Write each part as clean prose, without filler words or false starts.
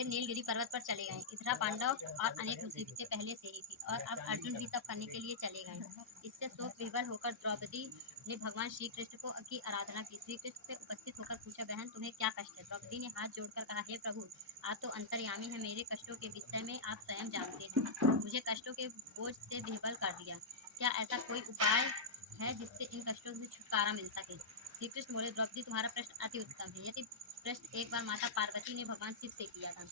फिर नीलगिरी पर्वत पर चले गए। इधर पांडव और अनेक मुसीबतें पहले से ही थी और अब अर्जुन भी तप करने के लिए चले गए। इससे शोक विह्वल होकर द्रौपदी ने भगवान श्री कृष्ण को की आराधना की। श्री कृष्ण से उपस्थित होकर पूछा, बहन तुम्हें क्या कष्ट है? द्रौपदी ने हाथ जोड़कर कहा, हे प्रभु, आप तो अंतर्यामी हैं, मेरे कष्टों के विषय में आप स्वयं जानते हैं। मुझे कष्टों के बोझ से विह्वल कर दिया। क्या ऐसा कोई उपाय है जिससे इन कष्टों से छुटकारा मिल सके? श्री कृष्ण बोले, द्रौपदी तुम्हारा प्रश्न अति उत्तम है। यदि प्रश्न एक बार माता पार्वती ने भगवान शिव से किया था,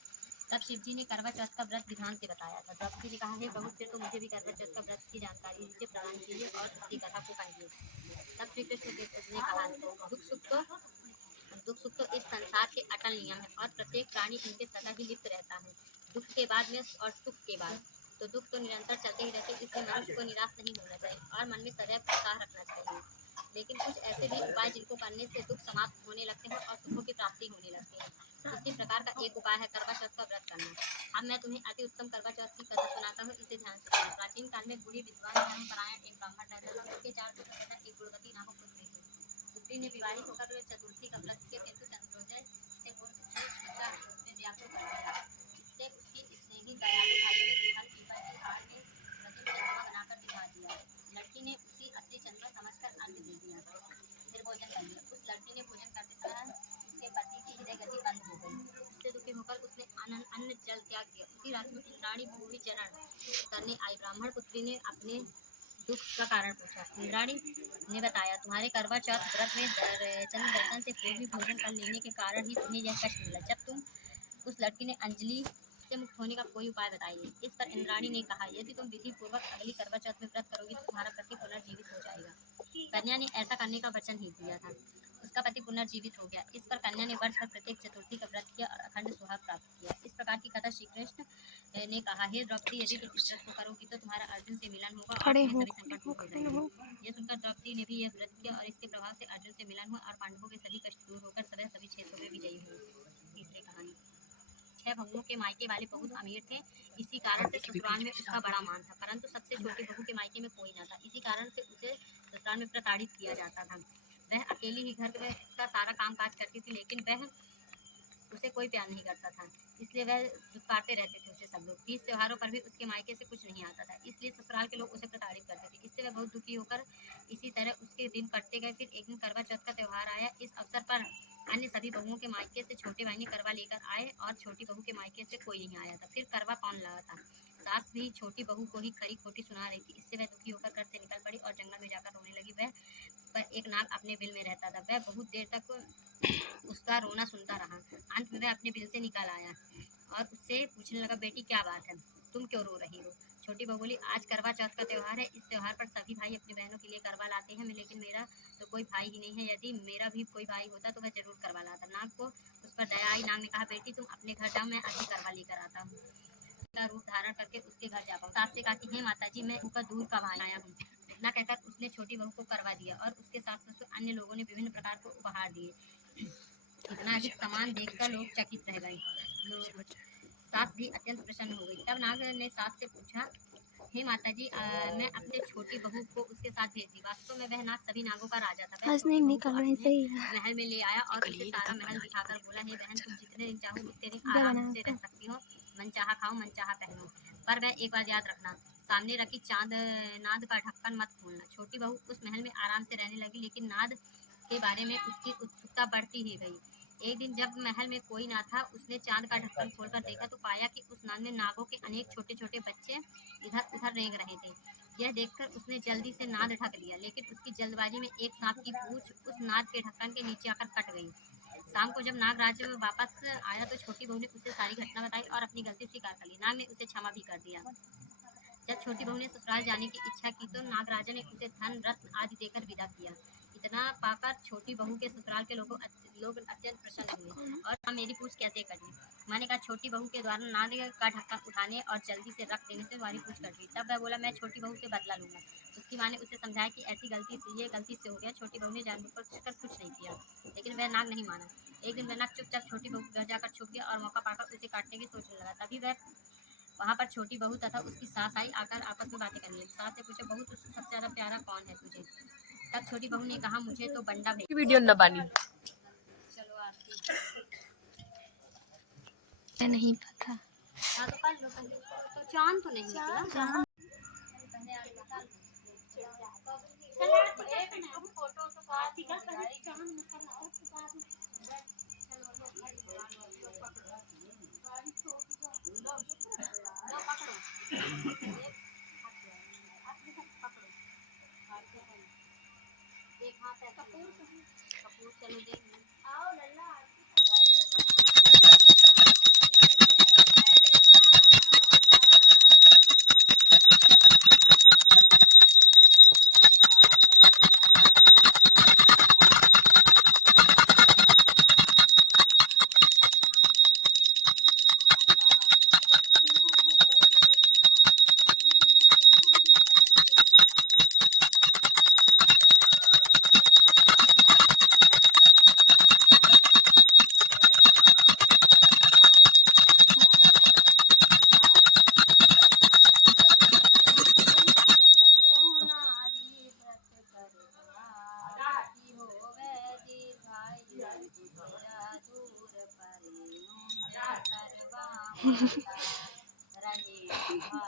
तब शिव जी ने करवा चौथ का व्रत विधान से बताया था। द्रौपदी ने कहा, हे प्रभु, फिर तो मुझे भी करवा चौथ का व्रत की जानकारी मुझे प्रदान कीजिए और उसकी कथा को कहिए। तब श्री कृष्ण ने कहा, दुख सुख तो इस संसार के अटल नियम है और प्रत्येक प्राणी इनके सदा ही लिप्त रहता है। दुख के बाद में और सुख के बाद तो दुख तो निरंतर चलते ही रहते, इसलिए मनुष्य को निराश नहीं होना चाहिए और मन में सदैव उत्साह रखना चाहिए। लेकिन कुछ ऐसे भी उपाय जिनको करने से दुख समाप्त होने लगते हैं और सुखों की प्राप्ति होने लगती है। इसी प्रकार का एक उपाय है करवा चौथ का व्रत करना। अब मैं तुम्हें अति उत्तम करवा चौथ की कथा सुनाता हूँ, इसे ध्यान से सुनो। प्राचीन काल में बूढ़ी विद्वान धर्मपरायण एक ब्राह्मण रहता था। उसके 4 पुत्र तथा एक गुणवती नामक पुत्री थी। पुत्री ने विवाहित होकर चतुर्थी का व्रत किया, किंतु चंद्रोदय से पूर्व उसने व्याकुल कर दिया। इससे उसकी स्नेही दयालु भाई ने विफल पीपल की आड़ में पति को चंद्रमा बनाकर दिखा दिया। लड़की ने उसी असली चंद्रमा समझकर अर्घ दे दिया, फिर भोजन कर लिया। उस लड़की ने भोजन करते समय उसके पति की हृदय गति बंद हो गई। इससे दुखी होकर उसने अन्न जल त्याग दिया। उसी रात में इंद्राणी भूमि चरण करने आई। ब्राह्मण पुत्री ने अपने दुख का कारण पूछा। इंद्राणी ने बताया, तुम्हारे करवा चौथ व्रत में चंद्र दर्शन से पूर्व भोजन कर लेने के कारण ही तुम्हें यह कष्ट मिला। जब तुम उस लड़की ने अंजलि से मुक्त होने का कोई उपाय बताइए। इस पर इंद्राणी ने कहा, यदि तुम विधि पूर्वक अगली करवा चौथ में व्रत करोगी तो तुम्हारा पति पुनर्जीवित हो जाएगा। कन्या ने ऐसा करने का वचन ही दिया था। उसका पति पुनर्जीवित हो गया। इस पर कन्या ने वर्ष भर प्रत्येक चतुर्थी का व्रत किया और अखंड सुहाग प्राप्त किया। इस प्रकार की कथा श्री कृष्ण ने कहा, हे द्रौपदी, यदि तुम इस व्रत को करोगी तो तुम्हारा अर्जुन से मिलन होगा और तुम्हें सभी संकट दूर हो जाएंगे। यह सुनकर द्रौपदी ने भी यह व्रत किया और इसके प्रभाव से अर्जुन से मिलन हुआ और पांडवों के सभी कष्ट दूर होकर सभी क्षेत्रों में विजयी हुए। तीसरी कहानी। 6 बहुओं के मायके वाले बहुत अमीर थे। इसी कारण से ससुराल में उसका बड़ा मान था, परंतु सबसे छोटी बहू के मायके में कोई न था। इसी कारण से उसे ससुराल में प्रताड़ित किया जाता था। वह अकेली ही घर में इसका सारा काम काज करती थी, लेकिन वह उसे कोई प्यार नहीं करता था, इसलिए वह दुत्कारते रहते थे उसे सब लोग। तीज त्योहारों पर भी उसके मायके से कुछ नहीं आता था, इसलिए ससुराल के लोग उसे प्रताड़ित करते थे। इससे वह बहुत दुखी होकर इसी तरह उसके दिन कटते गए। फिर एक दिन करवा चौथ का त्योहार आया। इस अवसर पर अन्य सभी बहुओं के मायके से छोटे भाई ने करवा लेकर आए और छोटी बहू के मायके से कोई नहीं आया था। फिर करवा कौन लाया था? सास भी छोटी बहू को ही खरी खोटी सुना रही थी। इससे वह दुखी होकर घर से निकल पड़ी और जंगल में जाकर रोने लगी। वह पर एक नाग अपने बिल में रहता था। वह बहुत देर तक उसका रोना सुनता रहा। अंत में वह अपने बिल से निकल आया और उससे पूछने लगा, बेटी क्या बात है, तुम क्यों रो रही हो? छोटी बहू बोली, आज करवा चौथ का त्योहार है। इस त्योहार पर सभी भाई अपनी बहनों के लिए करवा लाते हैं, लेकिन मेरा तो कोई भाई ही नहीं है। यदि मेरा भी कोई भाई होता तो वह जरूर करवा लाता। नाग को उस पर दया आई। नाग ने कहा, बेटी तुम अपने घर जाओ, मैं अभी करवा लेकर आता हूँ। का रूप धारण करके उसके घर जा पहुंचा। सास से कहा कि हे माता जी, मैं ऊपर दूर का आया हूँ। इतना कहकर उसने छोटी बहू को करवा दिया और उसके सास ससुर अन्य लोगों ने विभिन्न प्रकार को उपहार दिए। इतना अधिक सामान देखकर लोग चकित रह गए। सास भी अत्यंत प्रसन्न हो गई। तब नाग ने सास से पूछा, हे माता जी, मैं अपने छोटी बहू को उसके साथ भेज दी। वास्तव में वह नाग सभी नागों का राजा था। वह छोटी बहू को अपने महल में ले आया और उसे सारा महल दिखाकर बोला, हे बहन, तुम जितने दिन चाहो उतने दिन आराम से रह सकती हो, मन चाहा खाओ, मन चाहा पहनो, पर वह एक बात याद रखना, सामने रखी नाद का ढक्कन मत खोलना। छोटी बहू उस महल में आराम से रहने लगी, लेकिन नाद के बारे में उसकी उत्सुकता बढ़ती ही गई। एक दिन जब महल में कोई ना था, उसने चांद का ढक्कन खोलकर देखा तो पाया कि उस नाद में नागों के अनेक छोटे छोटे बच्चे इधर उधर रेंग रहे थे। यह देखकर उसने जल्दी से नाद ढक लिया, लेकिन उसकी जल्दबाजी में एक सांप की पूंछ उस नाद के ढक्कन के नीचे आकर कट गई। शाम को जब नागराज वापस आया तो छोटी बहू ने उसे सारी घटना बताई और अपनी गलती स्वीकार कर ली। नाग ने उसे क्षमा भी कर दिया। जब छोटी बहू ने ससुराल जाने की इच्छा की तो नागराजा ने उसे धन रत्न आदि देकर विदा किया। इतना पाकर छोटी बहू के ससुराल के लोग अत्यंत प्रसन्न हुए और मेरी पूछ कैसे कटी। मैंने कहा, छोटी बहू के द्वारा नाग का ढक्कन उठाने और जल्दी से रख देने से हमारी पूछ कट गई। तब वह बोला, मैं छोटी बहू से बदला लूंगा। उसकी माँ ने उसे समझाया कि ऐसी गलती से हो गया। छोटी बहू ने जानबूझकर कुछ नहीं किया, लेकिन वह नाग नहीं माना। एक दिन वह नाग चुपचाप छोटी बहू के घर जाकर छुप गया और मौका पाकर उसे काटने की सोचने लगा। तभी वहाँ पर छोटी बहू तथा उसकी सास आई। आकर आपस में बातें करने लगी। सास ने पूछा, बहू तुझसे सबसे ज्यादा प्यारा कौन है तुझे? तब छोटी बहू ने कहा, मुझे तो बंडा वीडियो न बनी। चलो आरती। नहीं पता। हाँ तो कर लो पहले। तो चांद तो नहीं निकला। चांद पहले आगे बता लो। फोटो तो बात ही कर पहले चांद निकल आओ तो बाद में चलो लो खड़ी लो पकड़ो गाड़ी छोड़ लो लो पकड़ो एक हाथ है कपूर चलो देख आओ लल्ला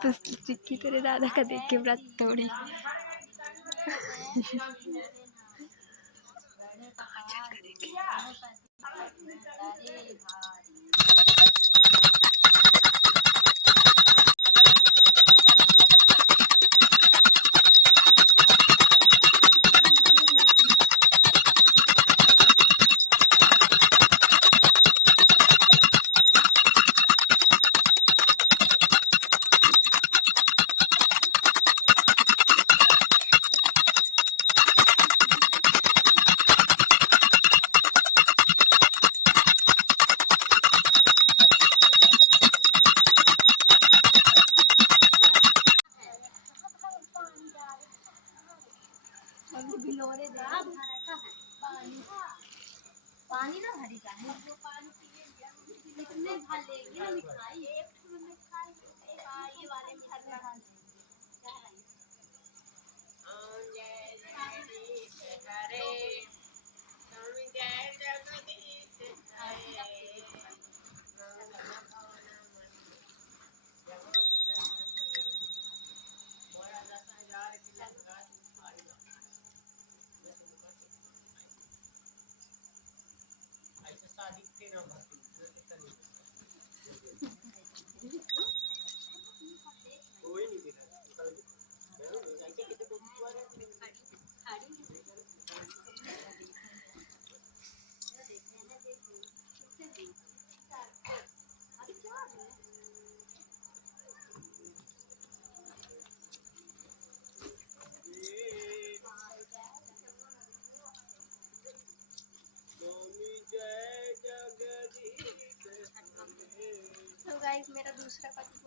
तो चिक्की तेरे दादा का देख के व्रत तोड़ी। पानी ना भरी का है जो पानी पिए कितने भर लेंगे मिठाई एक मिठाई ये वाले मिठाई में तो गाइस मेरा दूसरा पति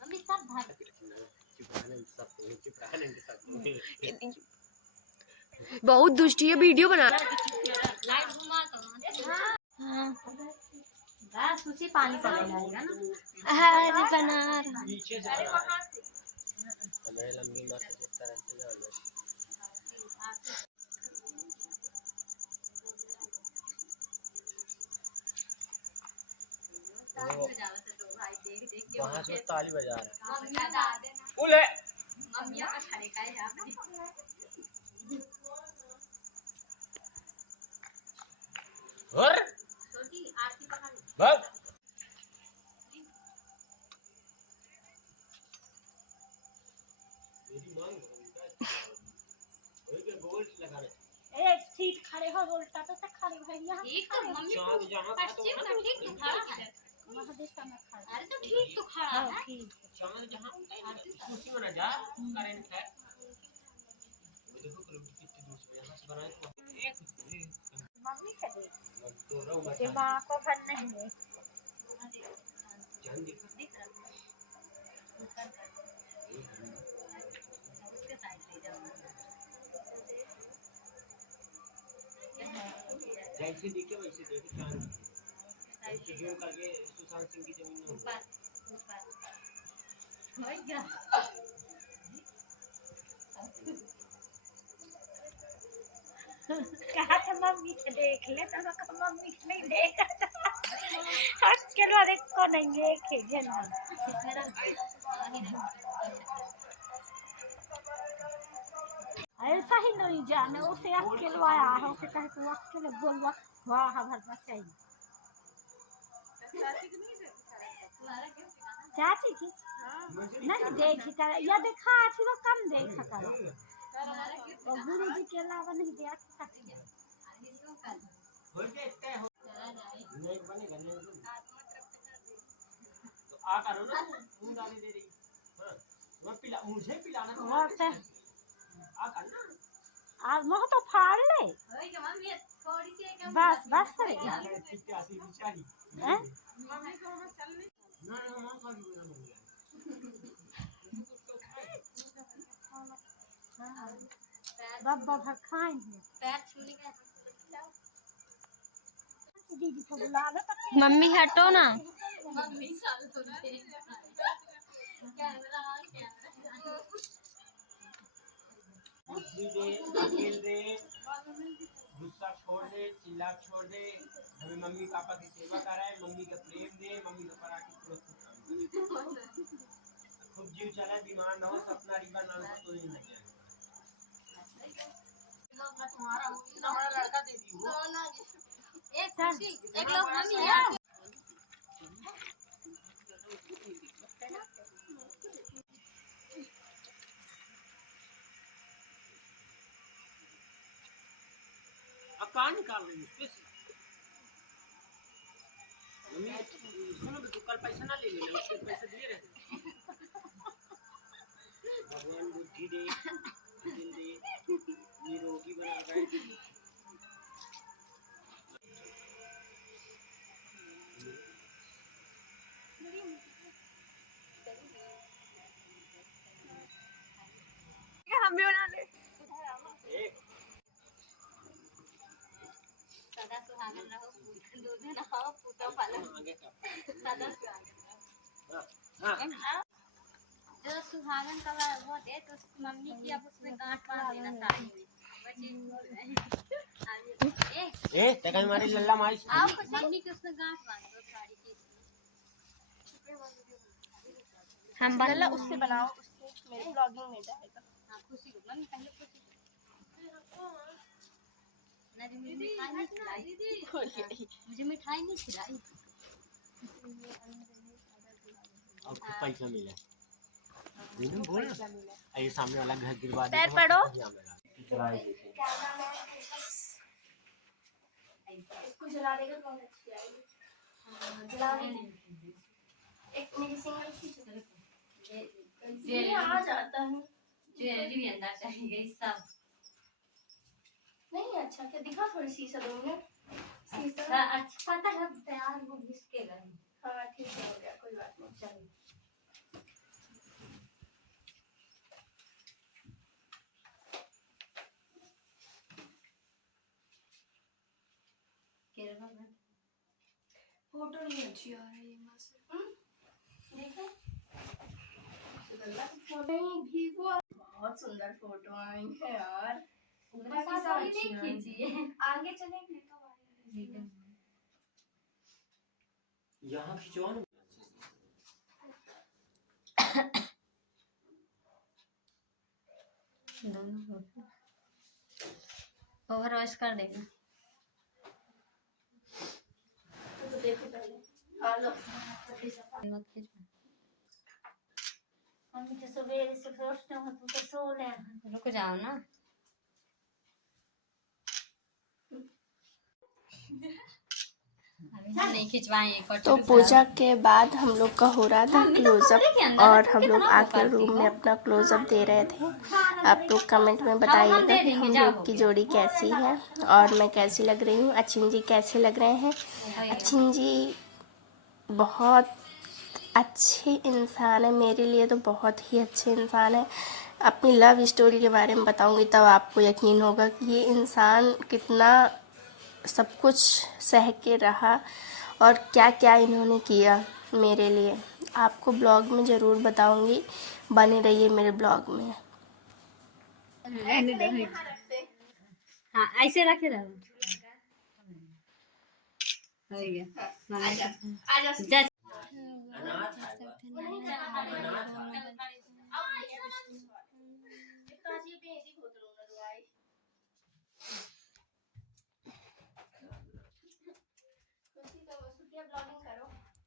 मम्मी सब भर बहुत दुष्टी है, वीडियो बना। लाइट घुमा तो हाँ बस उसी पानी से लगाएगा ना। अरे बना नीचे से अरे वहां से हमें लंबी मार से तरह से जाना वहाँ से ताली बजा रहा है उले मम्मिया का खड़े का है आपने और छोटी आरती पकड़ बस मेरी मांग के गोल लगा रहे एक सीट खड़े हो बोलता तो खड़े भैया ठीक तो मम्मी चांद जहाँ पश्चिम का ठीक तो खड़ा है महादेव में खड़ा अरे तो ठीक तो खड़ा है ठीक चांद जहाँ कुर्सी में ना जा करंट है देखो कितनी दूर से यहाँ से बनाए मम्मी का देख तो रहो मत दिमाग को भर नहीं है जान दिख उसके साइड ले जाओ जैसे दिखे वैसे देखे चांद उसको जोड़ करके सुशांत सिंह की जमीन में ऊपर ऊपर वही क्या कहा था मम्मी से देख ले तो मम्मी से नहीं देखा अकेले वाले को नहीं देखे जना इसमें ना ऐसा ही नहीं जाने उसे अकेले आया है उसे कहे तो अकेले बोलवा वाह भरना चाहिए चाची की नहीं देखी कर या देखा थी वो कम देखा कर और गुरु जी के अलावा नहीं देखा हो गया इतना हो नहीं बनेगा नहीं तो आ करो ना तू डाली दे रही हां मैं पिला मुझे पिलाना तो और ते आ कर ना आज मोह तो फाड़ ले वही क्या मम्मी थोड़ी सी एक बस बस रे क्या सी बिचारी हैं मम्मी को मैं चल नहीं ना ना मां का भी मेरा हो गया बब्बा भर खाएंगे पैर छूने का दीदी को बुला लो तो मम्मी हटो ना। मम्मी साल तो कैमरा बुद्धि दे अकेल दे गुस्सा छोड़ दे चिल्ला छोड़ दे हमें मम्मी पापा की सेवा कराए मम्मी का प्रेम दे मम्मी का पराठी तुरंत खूब जीव चला बीमार ना हो सपना रिबा ना हो तो नहीं लगे तुम्हारा हमारा लड़का दे दी वो एक खुशी एक लोग मम्मी यार अब कहाँ निकाल रही है उसपे से मम्मी सुनो तो कल पैसा ना ले लेना उसके पैसे दिए रहे भगवान बुद्धि दे दिल दे निरोगी बना रहे हम भी बना ले। सदा सुहागन रहो दूध न हो पूतो पालन सदा सुहागन जो सुहागन का वो दे तो मम्मी की अब उसमें गांठ बांध देना साड़ी में ए तक हमारी लल्ला माई आप मम्मी की उसमें गांठ बांध दो साड़ी की हम लल्ला उससे बनाओ उससे मेरे ब्लॉगिंग में जाएगा हाँ खुशी को मम्मी पहले खुशी नहीं मुझे मिठाई नहीं खिलाई मुझे मिठाई नहीं खिलाई और खूब पैसा मिला दीदी बोल ये सामने वाला घर गिरवा दे पैर पड़ो। इसको जला देगा बहुत अच्छी आएगी जला देंगे एक मेरी सिंगल की ये आ जाता है ज्वेलरी भी अंदर चाहिए सब नहीं अच्छा क्या दिखा थोड़ी शीशा दो मिनट अच्छा अच्छा पता है तैयार वो घिसकेगा हाँ ठीक है हो गया कोई बात नहीं चलिए फोटो नहीं अच्छी आ रही है वहाँ से देखो फोटो ही भीगो बहुत सुंदर फोटो आई है यार ऊपर की सब अच्छी नहीं खींचिए आगे चलेंगे तो यहाँ खिंचवा ना दोनों ओवर वॉइस कर देना तो देखो पहले हेलो मम्मी तो सवेरे से सोचते हो तू तो सो ले रुक जाओ ना अभी हम नहीं खिंचवाएं तो पूजा के बाद हम लोग का हो रहा था क्लोजअप और हम लोग आके रूम में अपना क्लोजअप दे रहे थे। आप लोग कमेंट में बताइएगा कि हम लोग की जोड़ी कैसी है और मैं कैसी लग रही हूँ, अचिन जी कैसे लग रहे हैं। अचिन जी बहुत अच्छे इंसान है, मेरे लिए तो बहुत ही अच्छे इंसान है। अपनी लव स्टोरी के बारे में बताऊंगी तब आपको यकीन होगा कि ये इंसान कितना सब कुछ सह के रहा और क्या क्या इन्होंने किया मेरे लिए, आपको ब्लॉग में ज़रूर बताऊंगी। बने रहिए मेरे ब्लॉग में। हाँ ऐसे रखे रहो। हो गया।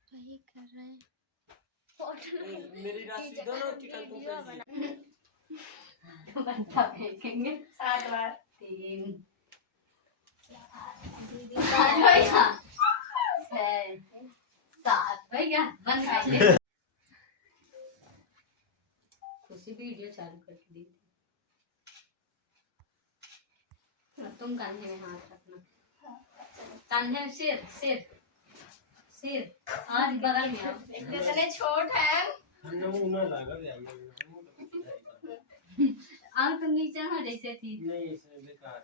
वही कर रहे हैं। मेरी राशि दोनों चिकन तुम फेंकेंगे 7 बार 3 7 भैया बंद कर दे। खुशी वीडियो चालू करके दी। तुम कंधे में हाथ रखना, कंधे में सिर सिर सिर आज बगल में आओ। इतने छोट है नमूना लगा दे अब तुम नीचे हो जैसे थी। नहीं इसमें बेकार है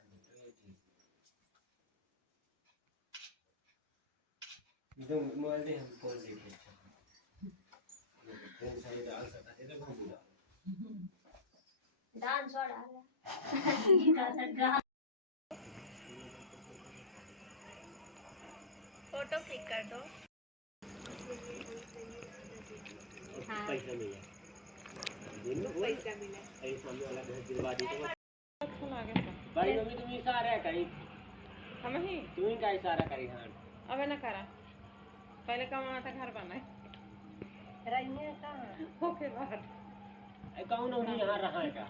तो मोबाइल दे हम कॉल देखे कौन सा ये डाल सकता है तो हम डांस और डाल फोटो क्लिक कर दो। पैसा मिला पैसा मिला अरे सामने वाला घर दिलवा दी तो भाई मम्मी तुम इशारा करी हम ही तुम ही का इशारा करी हां अबे ना करा पहले कमाना था घर बनाए रही कहाँ ओके बात कौन नहीं यहाँ रहा है का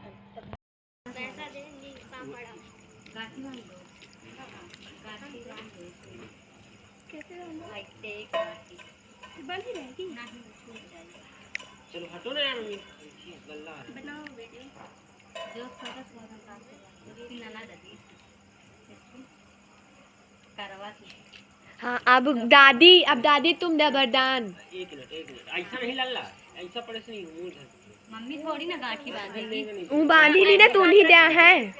पैसा देंगे पापड़ गाठी बांध दो गाठी बांध दो कैसे ऐसे गाठी बन ही रहेगी। नहीं छूट जाएगी। चलो हटो ना यार मम्मी गल्ला बनाओ वीडियो जो सरस वाला काम से लेकिन ना दादी करवा दी। हाँ अब दादी तुम दबरदान। एक मिनट ऐसा नहीं लल्ला ऐसा पड़े से नहीं मुंह मम्मी थोड़ी ना गाठी बांधेगी। बांधी नहीं ना, तू नहीं दिया है।